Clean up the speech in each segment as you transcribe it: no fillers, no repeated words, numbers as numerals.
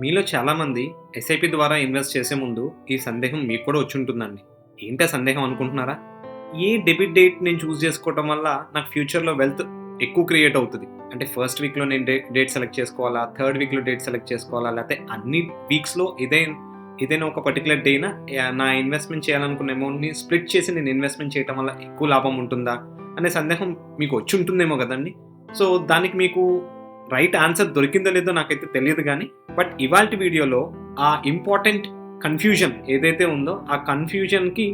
మీలో చాలామంది ఎస్ఐపి ద్వారా ఇన్వెస్ట్ చేసే ముందు ఈ సందేహం మీకు కూడా వచ్చుంటుందండి. ఏంటా సందేహం అనుకుంటున్నారా? ఏ డెబిట్ డేట్ నేను చూజ్ చేసుకోవటం వల్ల నాకు ఫ్యూచర్‌లో వెల్త్ ఎక్కువ క్రియేట్ అవుతది. అంటే ఫస్ట్ వీక్‌లో నేను డేట్ సెలెక్ట్ చేసుకోవాలా? థర్డ్ వీక్‌లో డేట్ సెలెక్ట్ చేసుకోవాలా? లేతే అన్ని వీక్స్‌లో ఏదైనా ఒక పర్టిక్యులర్ డేన నా ఇన్వెస్ట్‌మెంట్ చేయాలనుకున్న అమౌంట్‌ని స్ప్లిట్ చేసి నేను ఇన్వెస్ట్‌మెంట్ చేయటం వల్ల ఎక్కువ లాభం ఉంటుందా? అనే సందేహం మీకు వచ్చుంటుందేమో గదండీ! సో, దానికి మీకు రైట్ ఆన్సర్ దొరికిందో లేదో నాకైతే తెలీదు గానీ, బట్ ఇవాల్టి వీడియోలో ఆ ఇంపార్టెంట్ కన్‌ఫ్యూజన్ ఏదైతే ఉందో, ఆ కన్‌ఫ్యూజన్‌కి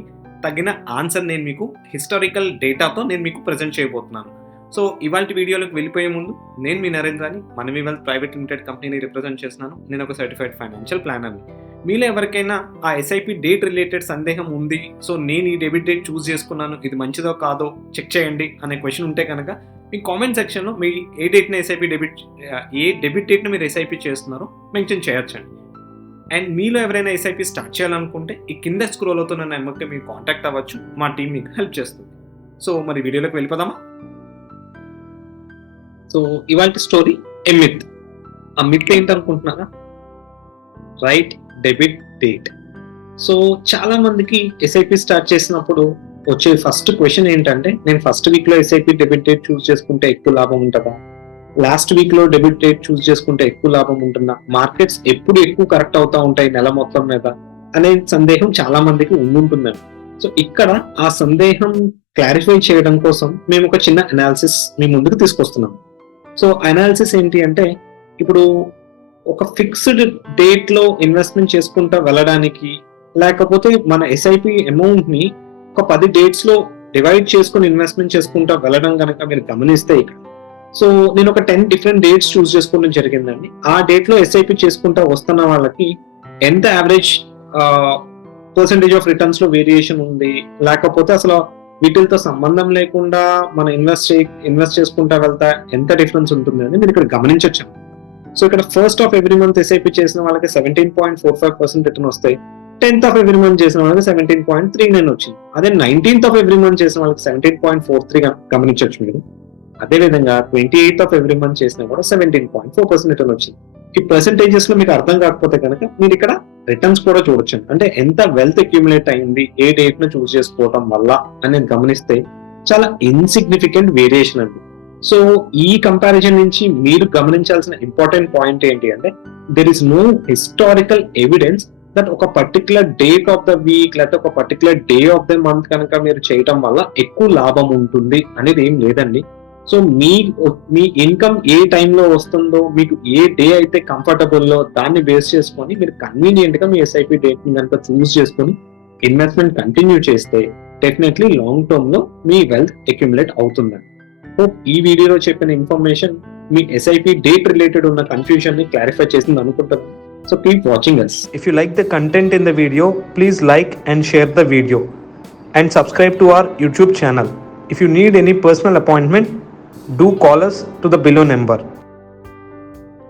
తగిన ఆన్సర్ నేను మీకు హిస్టారికల్ డేటాతో నేను మీకు ప్రెజెంట్ చేయబోతున్నాను. సో, ఇవాల్టి వీడియోలోకి వెళ్ళిపోయే ముందు నేను మీ నరేంద్రని. మనవి వెల్త్ ప్రైవేట్ లిమిటెడ్ కంపెనీని రిప్రజెంట్ చేస్తున్నాను. నేను ఒక సర్టిఫైడ్ ఫైనాన్షియల్ ప్లానర్‌ని. మీలో ఎవరికైనా ఆ ఎస్ఐపి డేట్ రిలేటెడ్ సందేహం ఉంది. సో, నేను ఈ డెబిట్ డేట్ చూజ్ చేసుకున్నాను. ఇది మంచిదో కాదో చెక్ చేయండి అనే క్వెషన్ ఉంటే గనక మీ కామెంట్ సెక్షన్‌లో మీ ఏ డెబిట్ డేట్‌ని మీరు ఎస్ఐపి చేస్తున్నారో మెన్షన్ చేయొచ్చండి. అండ్ మీలో ఎవరైనా ఎస్ఐపి స్టార్ట్ చేయాలనుకుంటే ఈ కింద స్క్రోల్ అవుతున్న నెంబర్‌కి మీరు కాంటాక్ట్ అవ్వచ్చు. మా టీమ్ మీకు హెల్ప్ చేస్తుంది. సో, మరి వీడియోలోకి వెళ్ళిపోదామా? సో, ఇవాల్టి స్టోరీ ఏ మిత్. ఆ మిత్ ఏంటనుకుంటున్నారా? Right debit date. సో, చాలా మందికి ఎస్ఐపి స్టార్ట్ చేసినప్పుడు వచ్చే ఫస్ట్ క్వెషన్ ఏంటంటే, నేను ఫస్ట్ వీక్‌లో ఎస్ఐపి డెబిట్ డేట్ చూజ్ చేసుకుంటే ఎక్కువ లాభం ఉంటదా? లాస్ట్ వీక్‌లో డెబిట్ డేట్ చూజ్ చేసుకుంటే ఎక్కువ లాభం ఉంటుందా? మార్కెట్స్ ఎప్పుడు ఎక్కువ కరెక్ట్ అవుతా ఉంటాయి నెల మొత్తం మీద అనే సందేహం చాలా మందికి ఉండుంటుందండి. సో, ఇక్కడ ఆ సందేహం క్లారిఫై చేయడం కోసం మేము ఒక చిన్న అనాలిసిస్ మీ ముందుకు తీసుకొస్తున్నాం. సో, అనాలిసిస్ ఏంటి అంటే, ఇప్పుడు ఒక ఫిక్స్డ్ డేట్‌లో ఇన్వెస్ట్‌మెంట్ చేసుకుంటా వెళ్ళడానికి, లేకపోతే మన ఎస్ఐపి అమౌంట్‌ని ఒక 10 డేట్స్‌లో డివైడ్ చేసుకొని ఇన్వెస్ట్‌మెంట్ చేసుకుంటా వెళ్ళడం గనక మీరు గమనిస్తే ఇక్కడ. సో, నేను ఒక 10 డిఫరెంట్ డేట్స్ చూజ్ చేసుకోవడం జరిగిందండి. ఆ డేట్‌లో ఎస్ఐపి చేసుకుంటా వస్తున్న వాళ్ళకి ఎంత యావరేజ్ ఆహ్, పర్సెంటేజ్ ఆఫ్ రిటర్న్స్‌లో వేరియేషన్ ఉంది, లేకపోతే అసలు వీటిలతో సంబంధం లేకుండా మనం ఇన్వెస్ట్ చేసుకుంటా వెళ్తా ఎంత డిఫరెన్స్ ఉంటుందని మీరు ఇక్కడ గమనించొచ్చు. సో, ఇక్కడ first of every month SIP చేసిన వాళ్ళకి 17.45% రిటర్న్ వస్తాయి. 10th ఆఫ్ ఎవ్రీ మంత్ చేసిన వాళ్ళకి 17.39 వచ్చింది. అదే 19th ఆఫ్ ఎవ్రీ మంత్ చేసిన వాళ్ళకి 17.43 గమనించొచ్చు మీరు. అదే విధంగా 28th ఆఫ్ ఎవ్రీ మంత్ చేసినా కూడా 17.4% రిటర్న్ వచ్చింది. ఈ పర్సెంటేజెస్ లో మీకు అర్థం కాకపోతే కనుక మీరు ఇక్కడ రిటర్న్స్ కూడా చూడొచ్చు. అంటే ఎంత వెల్త్ అక్యుములేట్ అయింది ఏ డేట్ ను చూస్ చేసుకోవడం వల్ల అనేది గమనిస్తే చాలా ఇన్సిగ్నిఫికెంట్ వేరియేషన్ అండి. సో, ఈ కంపారిజన్ నుంచి మీరు గమనించాల్సిన ఇంపార్టెంట్ పాయింట్ ఏంటి అంటే, there is no historical evidence that ఒక particular date of the week లేకపోతే ఒక particular day of the month కనుక మీరు చేయటం వల్ల ఎక్కువ లాభం ఉంటుంది అనేది ఏం లేదండి. సో, మీ ఇన్కమ్ ఏ టైంలో వస్తుందో, మీకు ఏ డే అయితే కంఫర్టబుల్లో దాన్ని బేస్ చేసుకొని మీరు కన్వీనియంట్ గా మీ ఎస్ఐపి డేట్ ని కనుక చూస్ చేసుకొని ఇన్వెస్ట్మెంట్ కంటిన్యూ చేస్తే డెఫినెట్లీ లాంగ్ టర్మ్ లో మీ వెల్త్ అక్యుములేట్ అవుతుందండి. హోప్ ఈ వీడియోలో చెప్పిన ఇన్ఫర్మేషన్ మీ ఎస్ఐపి డేట్ రిలేటెడ్ ఉన్న కన్ఫ్యూజన్ ని క్లారిఫై చేసింది అనుకుంటున్నాను. So keep watching us. If you like the content in the video, please like and share the video and subscribe to our YouTube channel. If you need any personal appointment, do call us to the below number.